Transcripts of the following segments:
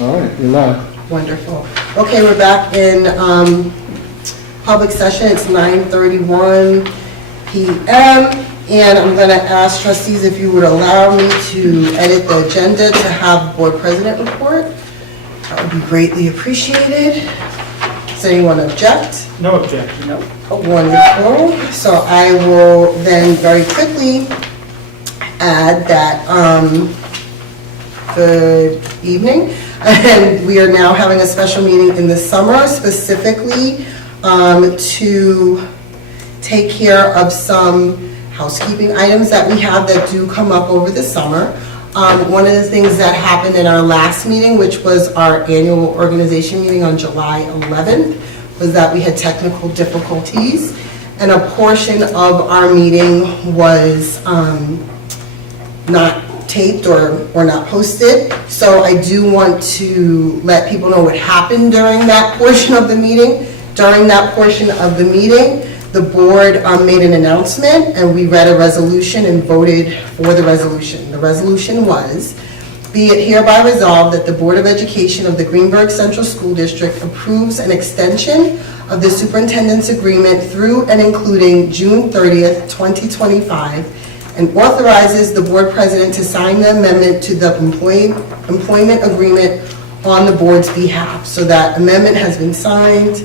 All right, you're live. Wonderful. Okay, we're back in public session. It's 9:31 p.m. And I'm going to ask trustees if you would allow me to edit the agenda to have board president report. That would be greatly appreciated. Does anyone object? No objection. No. Wonderful. So I will then very quickly add that, good evening. And we are now having a special meeting in the summer specifically to take care of some housekeeping items that we have that do come up over the summer. One of the things that happened in our last meeting, which was our annual organization meeting on July 11th, was that we had technical difficulties, and a portion of our meeting was not taped or not posted. So I do want to let people know what happened during that portion of the meeting. During that portion of the meeting, the board made an announcement, and we read a resolution and voted for the resolution. The resolution was, be it hereby resolved that the Board of Education of the Greenburgh Central School District approves an extension of the superintendent's agreement through and including June 30th, 2025, and authorizes the board president to sign the amendment to the employment agreement on the board's behalf. So that amendment has been signed.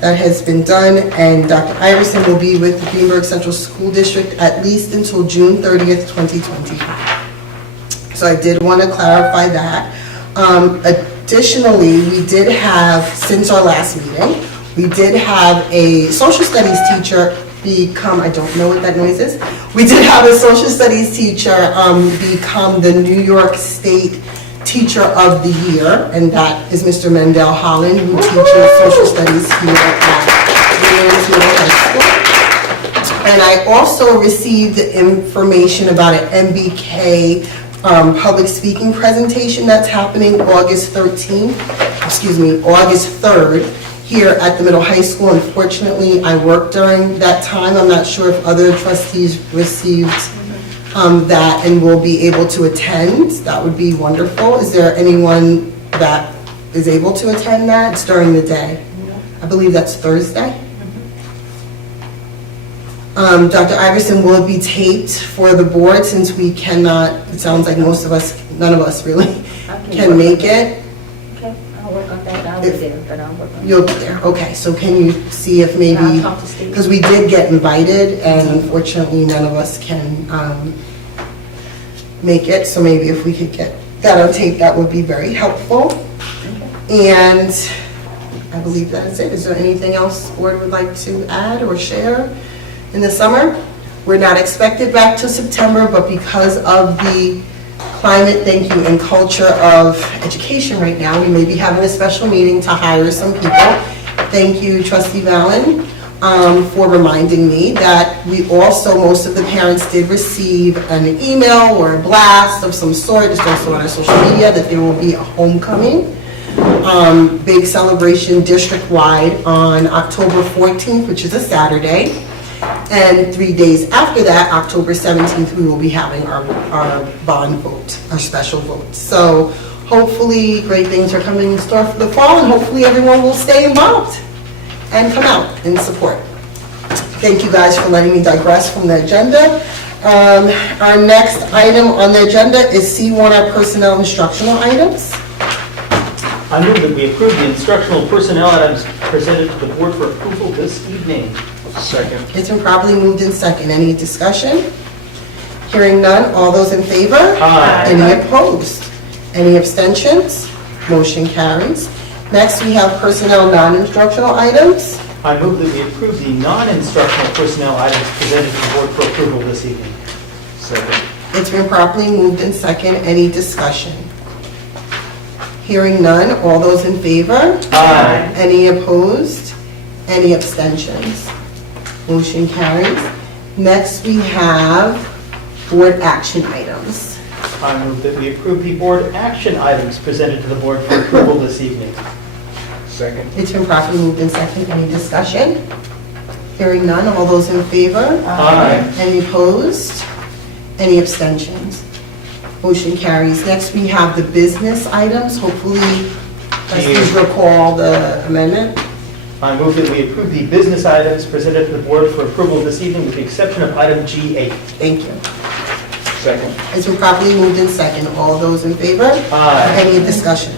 That has been done, and Dr. Iverson will be with the Greenburgh Central School District at least until June 30th, 2025. So I did want to clarify that. Additionally, we did have, since our last meeting, we did have a social studies teacher become, I don't know what that noise is, we did have a social studies teacher become the New York State Teacher of the Year, and that is Mr. Mendel Holland, who teaches social studies here at Williams Middle High School. And I also received information about an MBK public speaking presentation that's happening August 3rd here at the middle high school. Unfortunately, I worked during that time. I'm not sure if other trustees received that and will be able to attend. That would be wonderful. Is there anyone that is able to attend that? It's during the day. I believe that's Thursday. Dr. Iverson, will it be taped for the board since we cannot, it sounds like most of us, none of us really, can make it? Okay, I'll work on that. I'll be there, but I'll work on it. You'll be there. Okay, so can you see if maybe, I'll talk to Steve. because we did get invited and unfortunately none of us can make it, so maybe if we could get that on tape, that would be very helpful. And I believe that is it. Is there anything else the board would like to add or share in the summer? We're not expected back till September, but because of the climate, thank you, and culture of education right now, we may be having a special meeting to hire some people. Thank you, Trustee Vallon, for reminding me that we also, most of the parents did receive an email or a blast of some sort, it's also on our social media, that there will be a homecoming, big celebration district-wide on October 14th, which is a Saturday. And 3 days after that, October 17th, we will be having our bond vote, our special vote. So hopefully great things are coming in store for the fall, and hopefully everyone will stay involved and come out and support. Thank you guys for letting me digress from the agenda. Our next item on the agenda is C1, our personnel instructional items. I move that we approve the instructional personnel items presented to the board for approval this evening. Second. It's been properly moved in second. Any discussion? Hearing none, all those in favor? Aye. Any opposed? Any abstentions? Motion carries. Next, we have personnel non-instructional items. I move that we approve the non-instructional personnel items presented to the board for approval this evening. Second. It's been properly moved in second. Any discussion? Hearing none, all those in favor? Aye. Any opposed? Any abstentions? Motion carries. Next, we have board action items. I move that we approve the board action items presented to the board for approval this evening. Second. It's been properly moved in second. Any discussion? Hearing none, all those in favor? Aye. Any opposed? Any abstentions? Motion carries. Next, we have the business items. Hopefully, trustees recall the amendment. I move that we approve the business items presented to the board for approval this evening with the exception of item G8. Thank you. Second. It's been properly moved in second. All those in favor? Aye. Any discussion?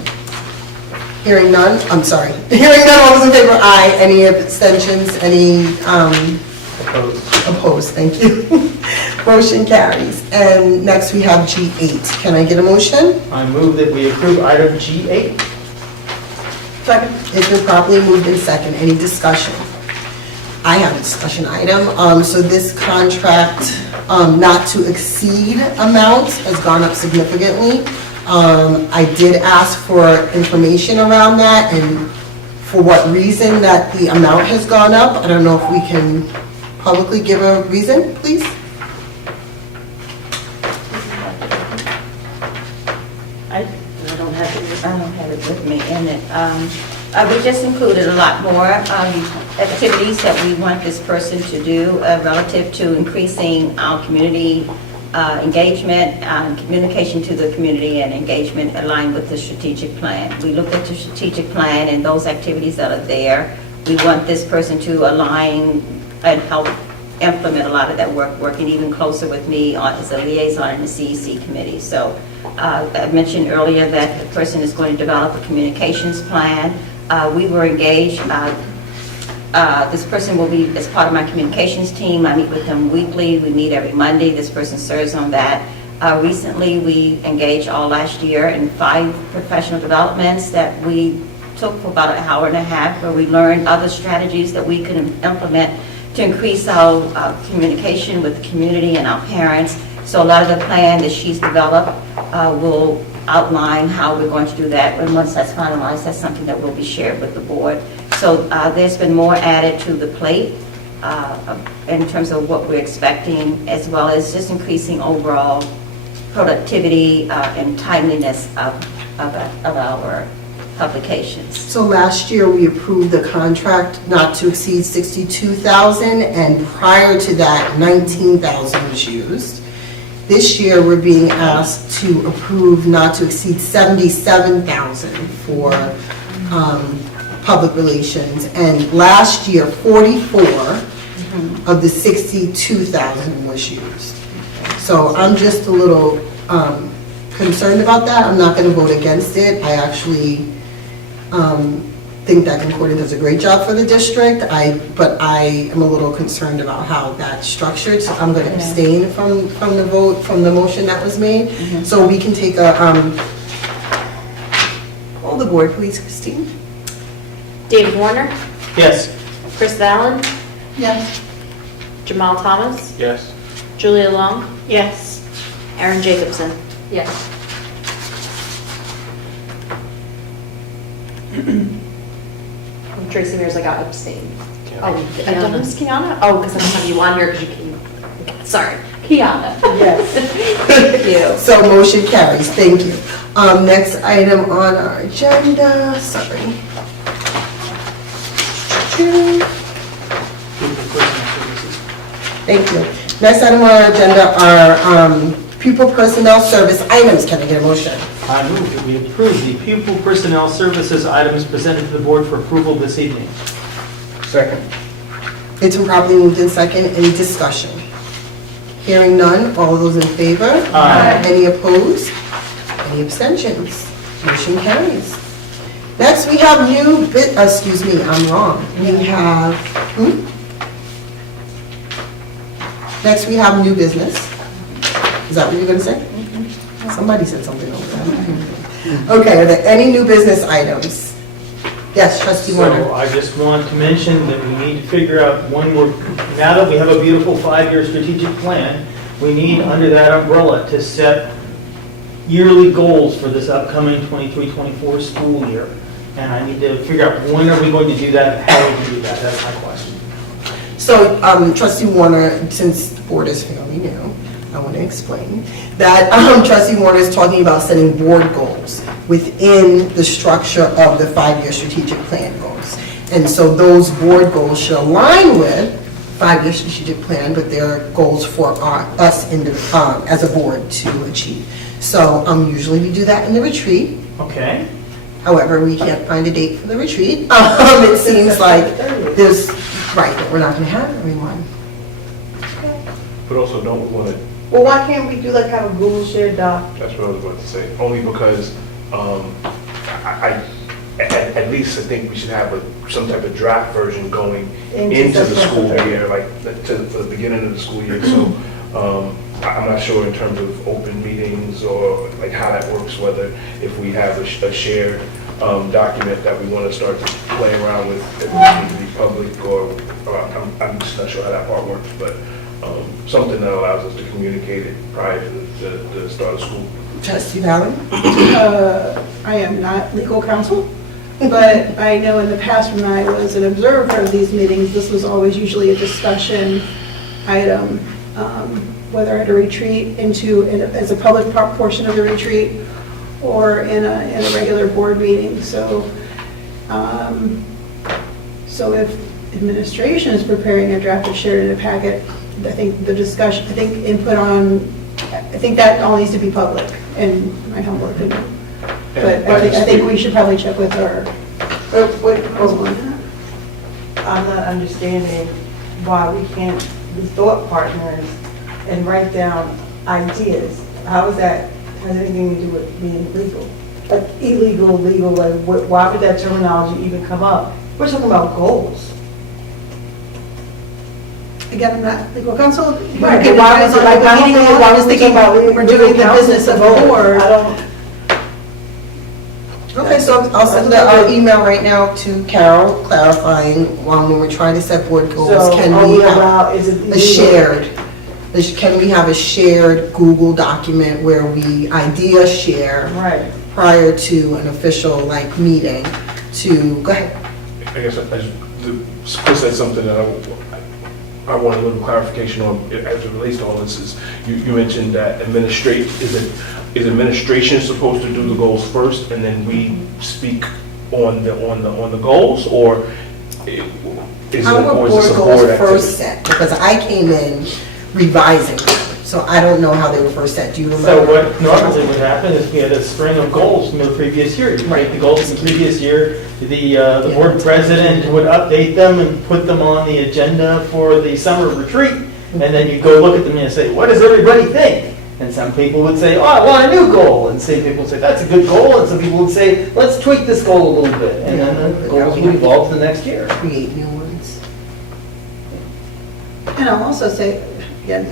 Hearing none, I'm sorry. Hearing none, all those in favor? Aye. Any abstentions? Any Opposed. opposed? Thank you. Motion carries. And next we have G8. Can I get a motion? I move that we approve item G8. Second. It's been properly moved in second. Any discussion? I have a discussion item. So this contract, not to exceed amount has gone up significantly. I did ask for information around that and for what reason that the amount has gone up. I don't know if we can publicly give a reason, please? I don't have it with me in it. We just included a lot more activities that we want this person to do relative to increasing our community engagement, communication to the community, and engagement aligned with the strategic plan. We looked at the strategic plan and those activities that are there. We want this person to align and help implement a lot of that work, working even closer with me as a liaison in the CEC committee. So I mentioned earlier that the person is going to develop a communications plan. We were engaged. This person will be as part of my communications team. I meet with them weekly. We meet every Monday. This person serves on that. Recently, we engaged all last year in 5 professional developments that we took for about an hour and a half, where we learned other strategies that we could implement to increase our communication with the community and our parents. So a lot of the plan that she's developed will outline how we're going to do that. And once that's finalized, that's something that will be shared with the board. So there's been more added to the plate in terms of what we're expecting, as well as just increasing overall productivity and timeliness of our publications. So last year, we approved the contract not to exceed $62,000, and prior to that, $19,000 was used. This year, we're being asked to approve not to exceed $77,000 for public relations, and last year, 44 of the $62,000 was used. So I'm just a little concerned about that. I'm not going to vote against it. I actually think that Concordia does a great job for the district. But I am a little concerned about how that's structured, so I'm going to abstain from the vote, from the motion that was made. So we can take a, hold the board, please, Christine. David Warner, Yes. Chris Allen, Yes. Jamal Thomas, Yes. Julia Long. Yes. Aaron Jacobson. Yes. Tracy Mears, I got abstained. Kiana. Kiana. Miss Kiana? Oh, because I don't have you on here because you came. Sorry. Kiana. Yes. Thank you. So motion carries, thank you. Next item on our agenda, sorry. Thank you. Next item on our agenda are pupil personnel service items. Can I get a motion? I move that we approve the pupil personnel services items presented to the board for approval this evening. Second. It's been properly moved in second. Any discussion? Hearing none, all those in favor? Aye. Any opposed? Any abstentions? Motion carries. Next, we have excuse me, I'm wrong. We have, Next, we have new business. Is that what you're going to say? Somebody said something over there. Okay, are there any new business items? Yes, trustee Warner. So I just want to mention that we need to figure out one more, now that we have a beautiful 5-year strategic plan, we need under that umbrella to set yearly goals for this upcoming 23-24 school year. And I need to figure out when are we going to do that and how we can do that. That's my question. So, trustee Warner, since the board is fairly new, I want to explain that trustee Warner is talking about setting board goals within the structure of the 5-year strategic plan goals. And so those board goals should align with 5-year strategic plan, but they're goals for us as a board to achieve. So usually we do that in the retreat. Okay. However, we can't find a date for the retreat. It seems like there's, right, that we're not going to have everyone. But also don't want to, Well, why can't we do like have a Google Share doc? that's what I was about to say, only because at least I think we should have some type of draft version going into the school year, like for the beginning of the school year. So I'm not sure in terms of open meetings or like how that works, whether if we have a shared document that we want to start to play around with, if it needs to be public or I'm just not sure how that part works, but something that allows us to communicate it prior to the start of school. Trustee Valen? I am not legal counsel, but I know in the past when I was an observer of these meetings, this was always usually a discussion item, whether at a retreat as a public portion of the retreat or in a regular board meeting. So, so if administration is preparing a draft or shared in a packet, I think the discussion, I think input on, I think that all needs to be public, in my humble opinion. But I think we should probably check with our, I'm not understanding why we can't be thought partners and write down ideas. How is that, has anything to do with being legal? Like illegal, legal, like why would that terminology even come up? We're talking about goals. again, I'm not legal counsel. Right, but why was it like, I don't know, why was thinking about we're doing the business of the board. I don't. Okay, so I'll send our email right now to Carol clarifying when we're trying to set board goals, So can are we we have allowed, is it a illegal? shared, can we have a shared Google document where we idea share Right. prior to an official like meeting to, go ahead. I guess Chris said something that I want a little clarification on as it relates to all this is, you mentioned that is administration supposed to do the goals first and then we speak on the goals, or is How it were or is board this a goals board first activity? set? Because I came in revising them, so I don't know how they were first set. Do you remember? So what normally would happen is we had a string of goals from the previous year. You take the goals from the previous year, the board president would update them and put them on the agenda for the summer retreat. And then you go look at them and say, what does everybody think? And some people would say, oh, I want a new goal. And some people would say, that's a good goal. And some people would say, let's tweak this goal a little bit. And then the goals would evolve to the next year. Create new ones. And I'll also say, again,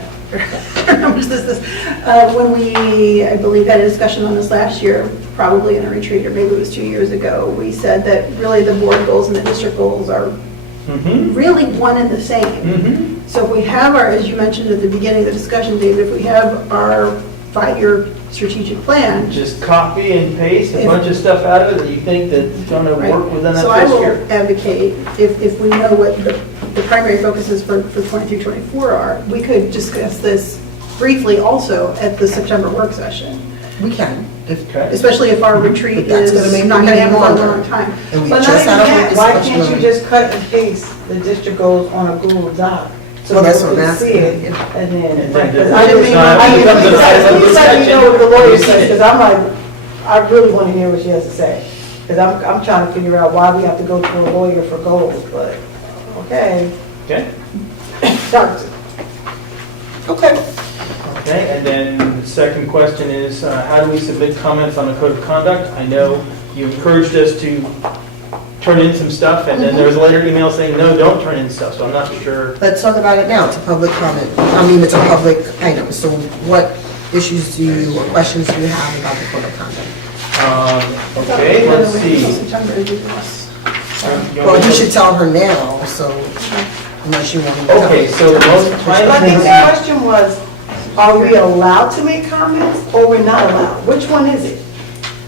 when we, I believe, had a discussion on this last year, probably in a retreat, or maybe it was 2 years ago, we said that really the board goals and the district goals are really one and the same. So if we have our, as you mentioned at the beginning of the discussion, David, if we have our 5-year strategic plan. Just copy and paste a bunch of stuff out of it that you think that's going to Right. work within that So I first will year. advocate, if we know what the primary focuses for 23-24 are, we could discuss this briefly also at the September work session, We can, if, Okay. especially if our retreat But that's gonna is make the not going to meeting happen for a longer. long time. and we But not just even had a whole that, why discussion can't you on it. just cut and paste the district goals on a Google Doc? So Well, that's people what I'm can see asking, it, yeah. and then, And then right, 'cause it's I didn't mean, not- I it mean, becomes a please let me discussion. know what the lawyer You says, say. because I'm like, I really want to hear what she has to say. Because I'm trying to figure out why we have to go to a lawyer for goals, but, okay. Okay? Doctor. Okay. Okay, and then the second question is, how do we submit comments on the code of conduct? I know you encouraged us to turn in some stuff, and then there was a later email saying, no, don't turn in stuff, so I'm not sure. Let's talk about it now. It's a public comment. I mean, it's a public item. So what issues do you, or questions do you have about the code of conduct? Okay, let's see. September is this. Well, you should tell her now, so unless you want to. tell Okay, her. so the most So I think the time-consuming, question was, are we allowed to make comments, or we're not allowed? Which one is it?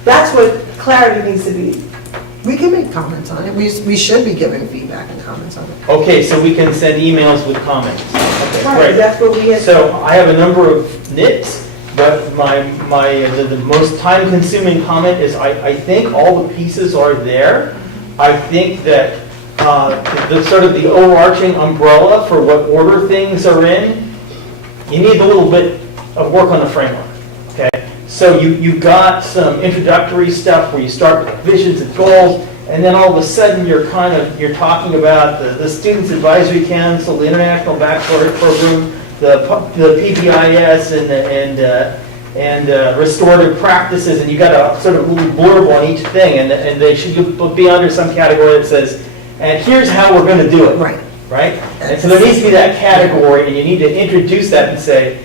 That's what clarity needs to be. We can make comments on it. We should be giving feedback and comments on it. okay, so we can send emails with comments. Okay, Right, great. that's what we had. So I have a number of nits, but the most time-consuming comment is I think all the pieces are there. I think that the sort of the overarching umbrella for what order things are in, you need a little bit of work on the framework, okay? So you've got some introductory stuff where you start with visions and goals, and then all of a sudden you're talking about the Students Advisory Council, the International Baccalaureate Program, the PBIS, and restorative practices, and you got a sort of little blurb on each thing, and they should be under some category that says, and here's how we're going to do it. Right? And so there needs to be that category, and you need to introduce that and say,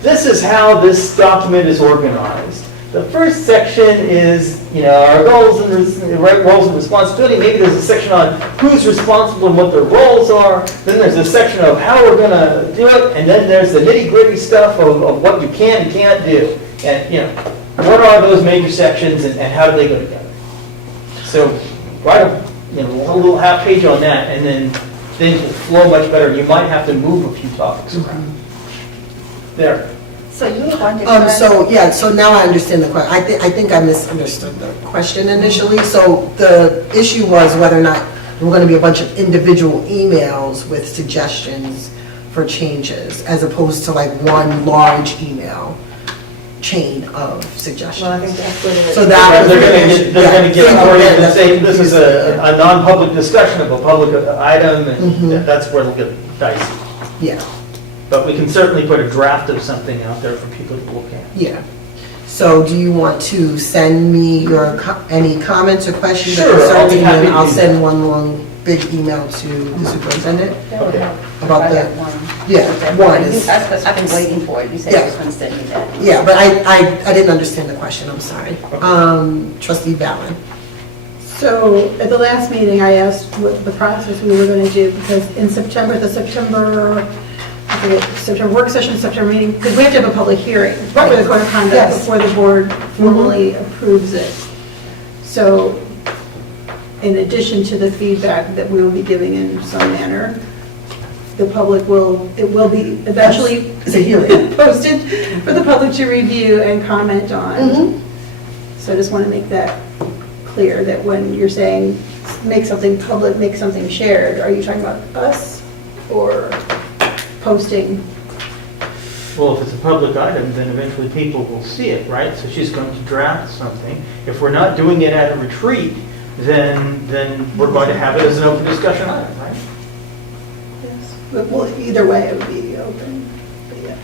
this is how this document is organized. The first section is, our roles and responsibility. Maybe there's a section on who's responsible and what their roles are. Then there's a section of how we're going to do it, and then there's the nitty-gritty stuff of what you can and can't do. And what are those major sections, and how do they go together? So write a little half page on that, and then things will flow much better. You might have to move a few topics around. There. So you were going to... So now I understand the question. I think I misunderstood the question initially. So the issue was whether or not there were going to be a bunch of individual emails with suggestions for changes, as opposed to like one large email chain of suggestions. Well, I think that's what it is. So that They're going to get oriented and say, this is a non-public discussion of a public item, and that's where it'll get dicey. Yeah. But we can certainly put a draft of something out there for people to look at. Yeah. So do you want to send me your any comments or questions? Sure, I'll be happy to I'll do send one long big email to the superintendent Okay. about the, one is, I've been waiting for it. You said you were going to send me that. yeah, but I didn't understand the question, I'm sorry. Trustee Ballin. So at the last meeting, I asked what the process we were going to do, because in September, September work session, September meeting, because we have to have a public hearing for the code of conduct Yes. before the board formally approves it. So in addition to the feedback that we will be giving in some manner, the public it will be eventually posted for the public to review and comment on. So I just want to make that clear, that when you're saying make something public, make something shared, are you talking about us or posting? Well, if it's a public item, then eventually people will see it, right? So she's going to draft something. If we're not doing it at a retreat, then we're going to have it as an open discussion item, right? Yes. Well, either way, it would be open. But yeah.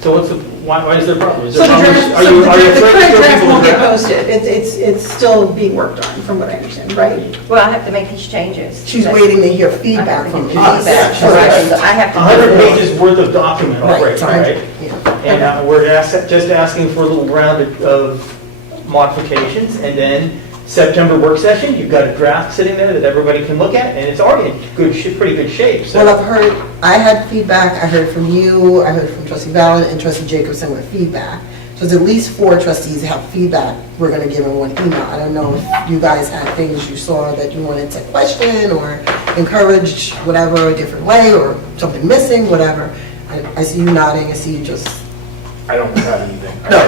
So why is there a problem? Is So there the problems? draft, so the current draft won't get draft? posted. It's still being worked on, from what I understand, right? Well, I have to make these changes. She's waiting to hear feedback from us. Feedback. So I have to... 100 pages worth of document already, Right, right? yeah. And we're just asking for a little round of modifications, and then September work session, you've got a draft sitting there that everybody can look at, and it's already in pretty good shape. So. Well, I had feedback, I heard from you, I heard from Trustee Ballin and Trustee Jacobson with feedback. So there's at least 4 trustees have feedback we're going to give in one email. I don't know if you guys had things you saw that you wanted to question or encourage whatever a different way, or something missing, whatever. I see you nodding, I see you just... I don't have anything. No,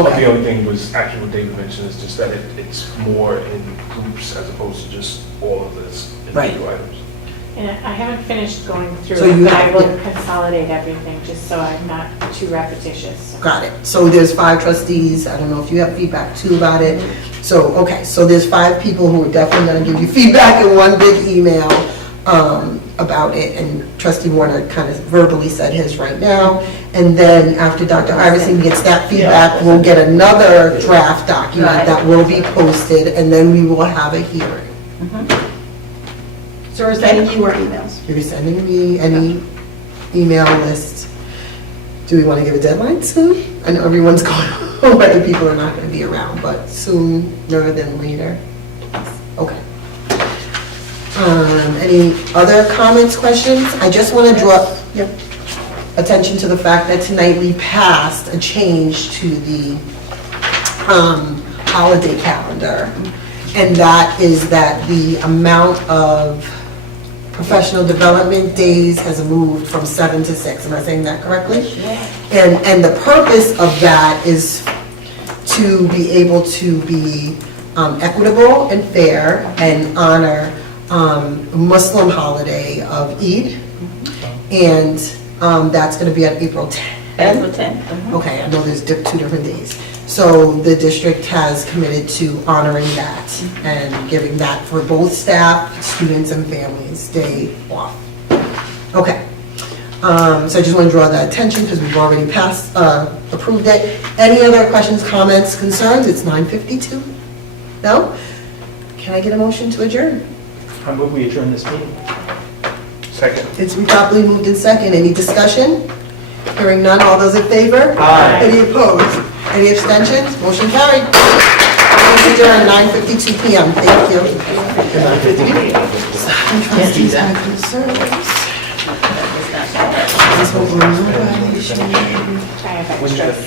okay. The only thing was actually what David mentioned, is just that it's more in groups as opposed to just all of this individual items. And I haven't finished going through So it, you but I have- will yeah. consolidate everything, just so I'm not too repetitious. Got it. So there's 5 trustees. I don't know if you have feedback too about it. So, okay, so there's 5 people who are definitely going to give you feedback in one big email about it. And Trustee Warner kind of verbally said his right now. And then after Dr. Iverson gets that feedback, we'll get another draft document that will be posted, and then we will have a hearing. So we're sending you our emails. You're sending me any email list. Do we want to give a deadline soon? I know everyone's going away, people are not going to be around, but sooner than later. Okay. Any other comments, questions? I just want to draw attention to the fact that tonight we passed a change to the holiday calendar. And that is that the amount of professional development days has moved from 7 to 6. Am I saying that correctly? And the purpose of that is to be able to be equitable and fair and honor Muslim holiday of Eid, and that's going to be on April 10th. April 10th. Okay, I know there's 2 different days. So the district has committed to honoring that and giving that for both staff, students, and families day off. Okay. So I just want to draw that attention because we've already approved it. Any other questions, comments, concerns? It's 9:52. No? Can I get a motion to adjourn? I move we adjourn this meeting. Second. It's been properly moved in second. Any discussion? Hearing none, all those in favor? Aye. Any opposed? Any abstentions? Motion carried. Meeting adjourned, 9:52 PM. Thank you. Trustees have concerns. This will be no violation. I have extras.